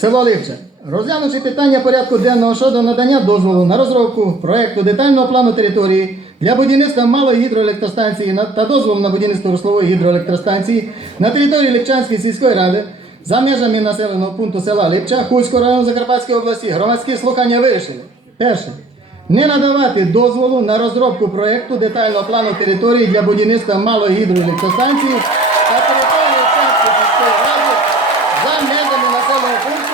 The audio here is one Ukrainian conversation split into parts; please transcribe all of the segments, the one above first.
Село Липче. Розглянувши питання порядку денного щодо надання дозволу на розробку проекту детального плану території для будівництва малої гідроелектростанції та дозволу на будівництво руслової гідроелектростанції на території Липчанської сільської ради за межами населеного пункту села Липча Хуського району Закарпатської області громадські слухання вирішили. Перше. Не надавати дозволу на розробку проекту детального плану території для будівництва малої гідроелектростанції на території Липчанської сільської ради за межами населеного пункту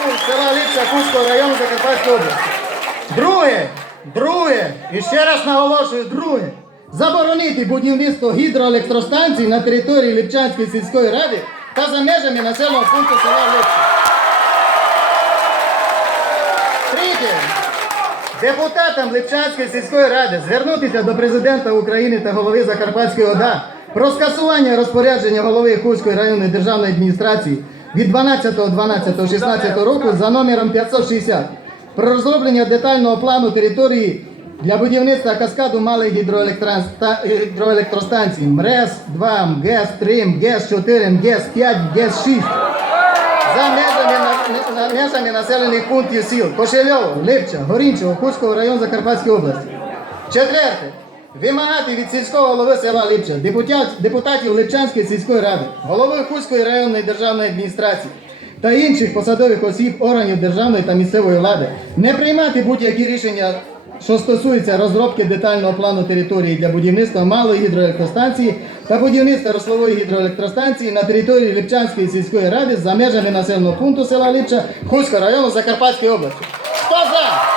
села району Закарпатської області. Друге, друге, і ще раз наголошую, друге, заборонити будівництво гідроелектростанцій на території Липчанської сільської ради та за межами населеного пункту села Липця. Третє. Депутатам Липчанської сільської ради звернутися до президента України та голови Закарпатської ОДА про скасування розпорядження голови Хуської районної державної адміністрації від 12.12.16 року за номером 560 про розроблення детального плану території для будівництва каскаду малих гідроелектроста- гідроелектростанцій МРЕС 2, МГЕС 3, МГЕС 4, МГЕС 5, МГЕС 6 за межами, межами населених пунктів сіл Кошельово, Липча, Горінчого, Хуцького району Закарпатської області. Четверте. Вимагати від сільського голови села депутат, депутатів Липчанської сільської ради, голови Хуцької районної державної адміністрації та інших посадових осіб органів державної та місцевої влади не приймати будь-які рішення, що стосуються розробки детального плану території для будівництва малої гідроелектростанції та будівництва рослової гідроелектростанції на території Липчанської сільської ради за межами населеного пункту села Липча Хуського району Закарпатської області. Хто за?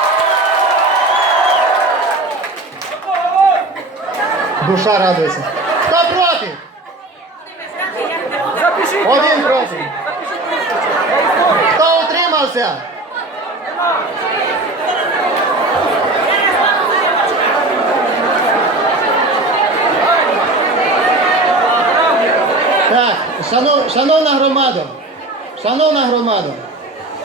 Душа радується. Хто проти? Один проти. Хто утримався? Так, шанов, шановна громада, шановна громада,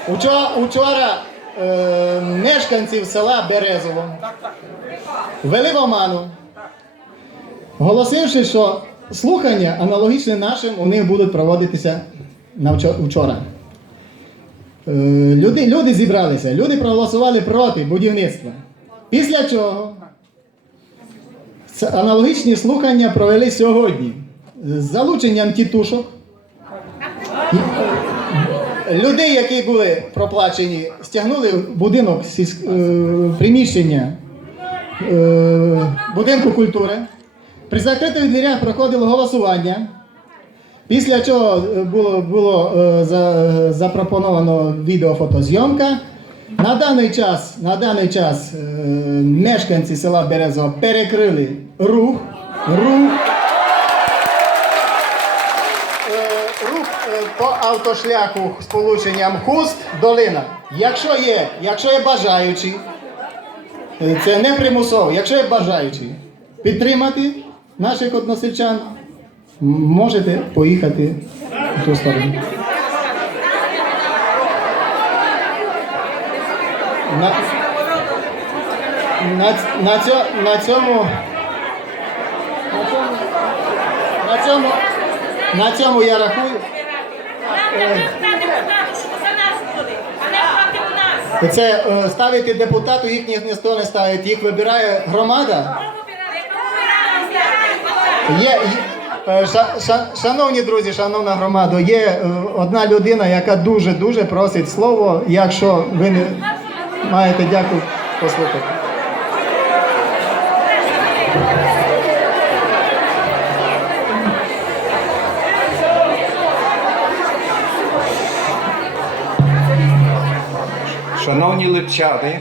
учора, учора е, мешканців села Березово ввели в оману, оголосивши, що слухання аналогічні нашим у них будуть проводитися вчора. Е, Люди, люди зібралися, люди проголосували проти будівництва. Після чого аналогічні слухання провели сьогодні з залученням тітушок. Людей, які були проплачені, стягнули в будинок е, приміщення е, будинку культури. При закритих дверях проходило голосування. Після чого е, було, було е, за- запропоновано відеофотозйомка. На даний час, на даний час е, мешканці села Березово перекрили рух. рух е, е, по автошляху з полученням хуст долина. Якщо є, якщо є бажаючі, е, це не примусово, якщо є бажаючі підтримати наших односельчан, можете поїхати в ту сторону. На, на, на, цьо, на цьому на цьому на цьому я рахую. Це е, ставити депутату, їх ні- ніхто не ставить, їх вибирає громада. Є, е, ша- ша- шановні друзі, шановна громада, є е, одна людина, яка дуже-дуже просить слово. Якщо ви не маєте дякую, послухати. Шановні липчани,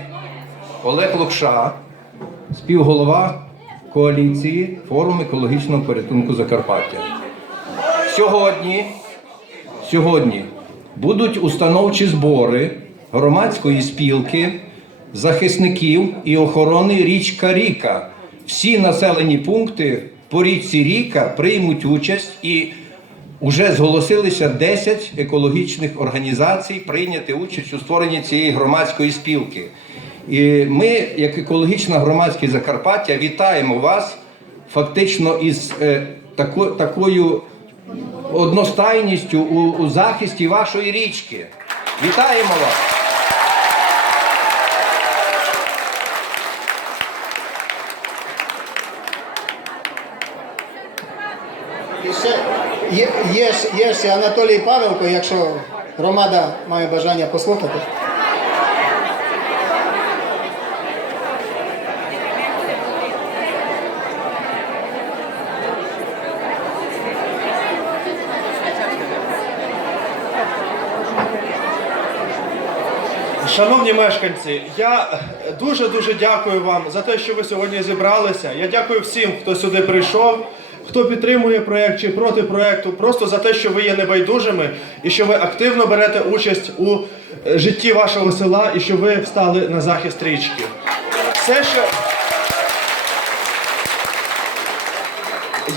Олег Лукша, співголова коаліції форум екологічного порятунку Закарпаття. Сьогодні, сьогодні будуть установчі збори громадської спілки захисників і охорони річка Ріка. Всі населені пункти по річці Ріка приймуть участь і Уже зголосилися 10 екологічних організацій прийняти участь у створенні цієї громадської спілки. І ми, як екологічна громадськість Закарпаття, вітаємо вас фактично із е, тако, такою одностайністю у, у захисті вашої річки. Вітаємо вас! Є, є, є ще Анатолій Павелко, якщо громада має бажання послухати. Шановні мешканці, я дуже дуже дякую вам за те, що ви сьогодні зібралися. Я дякую всім, хто сюди прийшов, хто підтримує проект чи проти проекту, просто за те, що ви є небайдужими і що ви активно берете участь у е, житті вашого села і що ви встали на захист річки. Все, що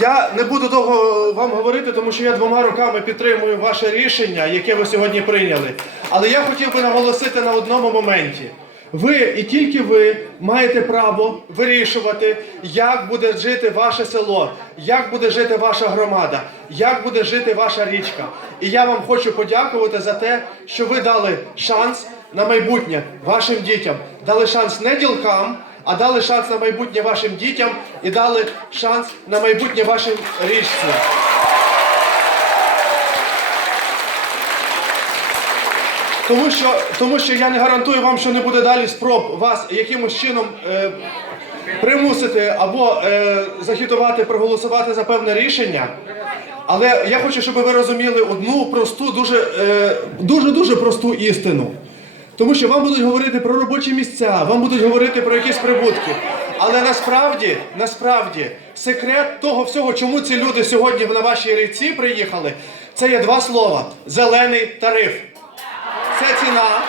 Я не буду довго вам говорити, тому що я двома руками підтримую ваше рішення, яке ви сьогодні прийняли. Але я хотів би наголосити на одному моменті. Ви і тільки ви маєте право вирішувати, як буде жити ваше село, як буде жити ваша громада, як буде жити ваша річка. І я вам хочу подякувати за те, що ви дали шанс на майбутнє вашим дітям, дали шанс не ділкам а дали шанс на майбутнє вашим дітям і дали шанс на майбутнє вашим річці. Тому що, тому що я не гарантую вам, що не буде далі спроб вас якимось чином е, примусити або е, захитувати, проголосувати за певне рішення. Але я хочу, щоб ви розуміли одну просту, дуже е, дуже дуже просту істину. Тому що вам будуть говорити про робочі місця, вам будуть говорити про якісь прибутки. Але насправді, насправді, секрет того всього, чому ці люди сьогодні на вашій ріці приїхали, це є два слова: зелений тариф. Це ціна,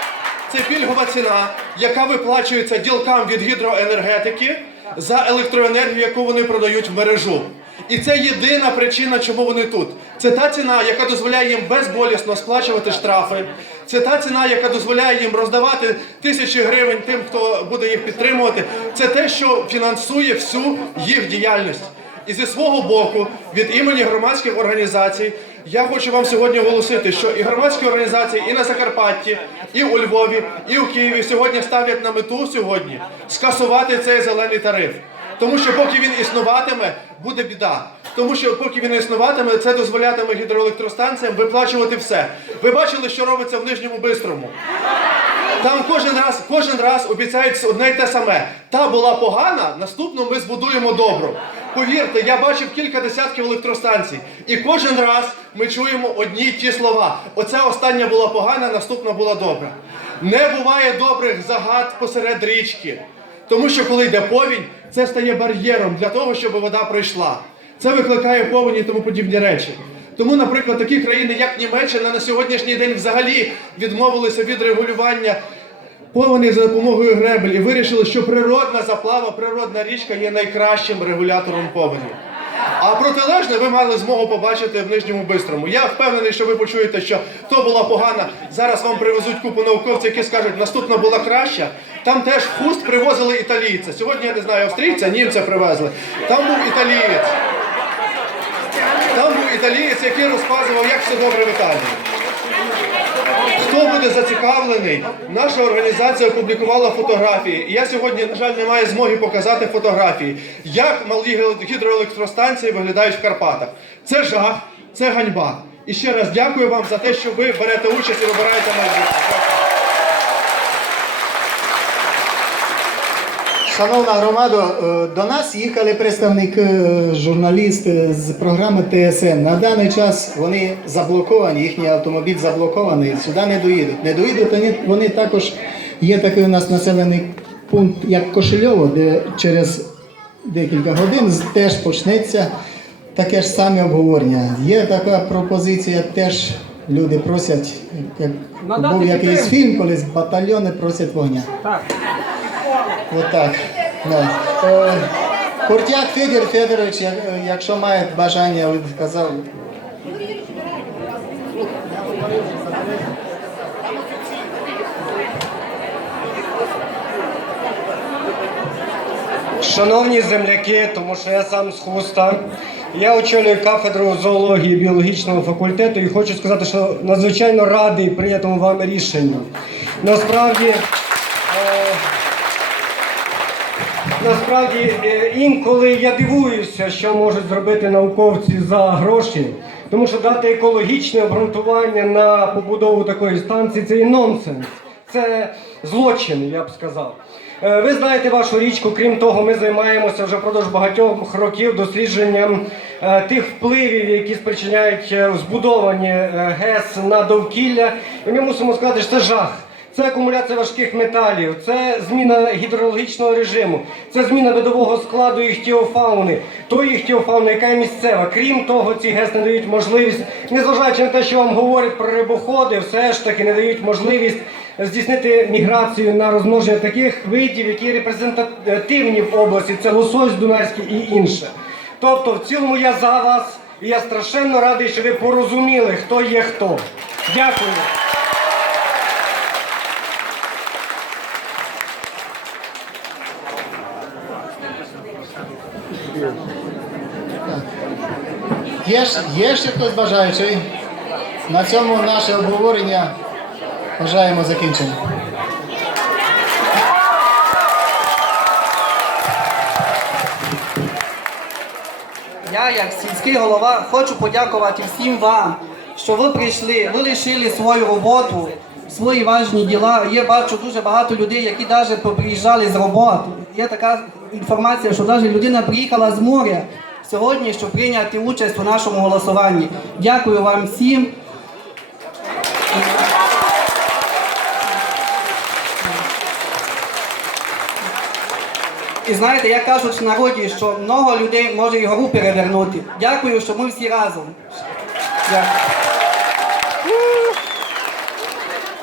це пільгова ціна, яка виплачується ділкам від гідроенергетики за електроенергію, яку вони продають в мережу. І це єдина причина, чому вони тут. Це та ціна, яка дозволяє їм безболісно сплачувати штрафи. Це та ціна, яка дозволяє їм роздавати тисячі гривень тим, хто буде їх підтримувати. Це те, що фінансує всю їх діяльність. І зі свого боку, від імені громадських організацій, я хочу вам сьогодні оголосити, що і громадські організації і на Закарпатті, і у Львові, і у Києві сьогодні ставлять на мету сьогодні скасувати цей зелений тариф. Тому що поки він існуватиме, буде біда. Тому що поки він існуватиме, це дозволятиме гідроелектростанціям виплачувати все. Ви бачили, що робиться в Нижньому Бистрому? Там кожен раз, кожен раз обіцяють одне й те саме. Та була погана, наступну ми збудуємо добру. Повірте, я бачив кілька десятків електростанцій, і кожен раз ми чуємо одні й ті слова. Оця остання була погана, наступна була добра. Не буває добрих загад посеред річки. Тому що коли йде повінь, це стає бар'єром для того, щоб вода пройшла. Це викликає повені і тому подібні речі. Тому, наприклад, такі країни, як Німеччина, на сьогоднішній день взагалі відмовилися від регулювання повені за допомогою гребель і вирішили, що природна заплава, природна річка є найкращим регулятором повені. А протилежне ви мали змогу побачити в нижньому бистрому. Я впевнений, що ви почуєте, що то була погана. Зараз вам привезуть купу науковців, які скажуть, наступна була краща. Там теж хуст привозили італійця. Сьогодні я не знаю, австрійця, німця привезли. Там був італієць. Там був італієць, який розказував, як все добре в Італії. Хто буде зацікавлений? Наша організація опублікувала фотографії. Я сьогодні, на жаль, не маю змоги показати фотографії, як малі гідроелектростанції виглядають в Карпатах. Це жах, це ганьба. І ще раз дякую вам за те, що ви берете участь і вибираєте майбутнє. Шановна громада, е, до нас їхали представник, е, журналіст е, з програми ТСН. На даний час вони заблоковані, їхній автомобіль заблокований, сюди не доїдуть. Не доїдуть вони, вони також є такий у нас населений пункт, як Кошельово, де через декілька годин теж почнеться таке ж саме обговорення. Є така пропозиція, теж люди просять, як Надати був якийсь фільм, колись батальйони просять вогня. Так. Отак. Е, Куртяк Федір Федорович, як- якщо має бажання, він казав. Шановні земляки, тому що я сам з хуста, Я очолюю кафедру зоології біологічного факультету і хочу сказати, що надзвичайно радий прийнятому вами рішенню. Насправді, е, насправді е, інколи я дивуюся, що можуть зробити науковці за гроші, тому що дати екологічне обґрунтування на побудову такої станції це і нонсенс. Це злочин, я б сказав. Е, Ви знаєте вашу річку, крім того, ми займаємося вже впродовж багатьох років дослідженням е, тих впливів, які спричиняють збудовані ГЕС на довкілля. І ми мусимо сказати, що це жах. Це акумуляція важких металів, це зміна гідрологічного режиму, це зміна видового складу іхтіофауни, тої іхтіофауни, яка є місцева. Крім того, ці ГЕС не дають можливість, незважаючи на те, що вам говорять про рибоходи, все ж таки не дають можливість здійснити міграцію на розмноження таких видів, які репрезентативні в області. Це лосось дунайський і інше. Тобто, в цілому я за вас, і я страшенно радий, що ви порозуміли, хто є хто. Дякую. Є, є ще хтось бажаючий? На цьому наше обговорення вважаємо закінченим. Я, як сільський голова, хочу подякувати всім вам, що ви прийшли, ви лишили свою роботу, свої важні діла. Є бачу дуже багато людей, які навіть поприїжджали з роботи. Є така інформація, що навіть людина приїхала з моря сьогодні, щоб прийняти участь у нашому голосуванні. Дякую вам всім. І знаєте, я кажу в народі, що много людей може і гору перевернути. Дякую, що ми всі разом. Дякую.